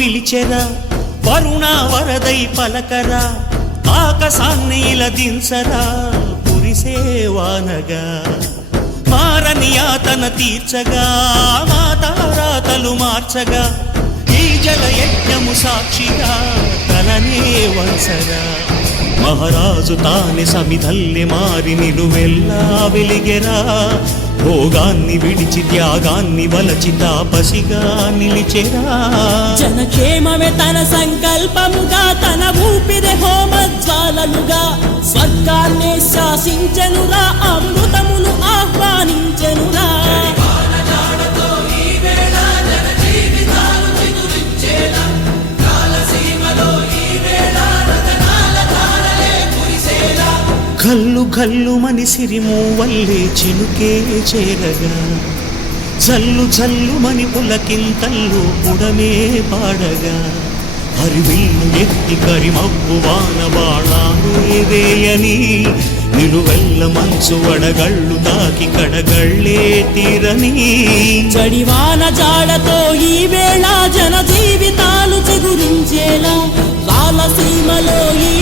పిలిచెరా వరుణ వరదై పలకరా ఆకాశాన్ని ఇలా దించరా కురిసేవానగా మారని యాతన తీర్చగా మాతారాతలు మార్చగా ఈ జల యజ్ఞము సాక్షిగా తలనే వంచగా మహారాజు తానే సమిధల్లి మారి నిలువెల్లా వెలిగెరా భోగాన్ని విడిచి త్యాగాన్ని వలచి తాపసిగా నిలిచెరా జనక్షేమమే తన సంకల్పముగా తన ఊపిరి హోమజ్వాలలుగా స్వర్గాన్ని శాసించెనురా అమృతమును ఆహ్వానించెనురా కల్లు కల్లు మని సిరిమూవల్లే చినుకే చేరగా జల్లు జల్లు మని పులకింతల్లు పుడమే పాడగా హరివిల్లు ఎత్తి కరిమబ్బు వాన బాణాలు వేయని నిలువెల్ల మంచు వడగళ్ళు తాకి కడగళ్ళే తీరని చడివాన జాడతో ఈ వేళ జన జీవితాలు చిగురించేలా రాలసీమలో ఈ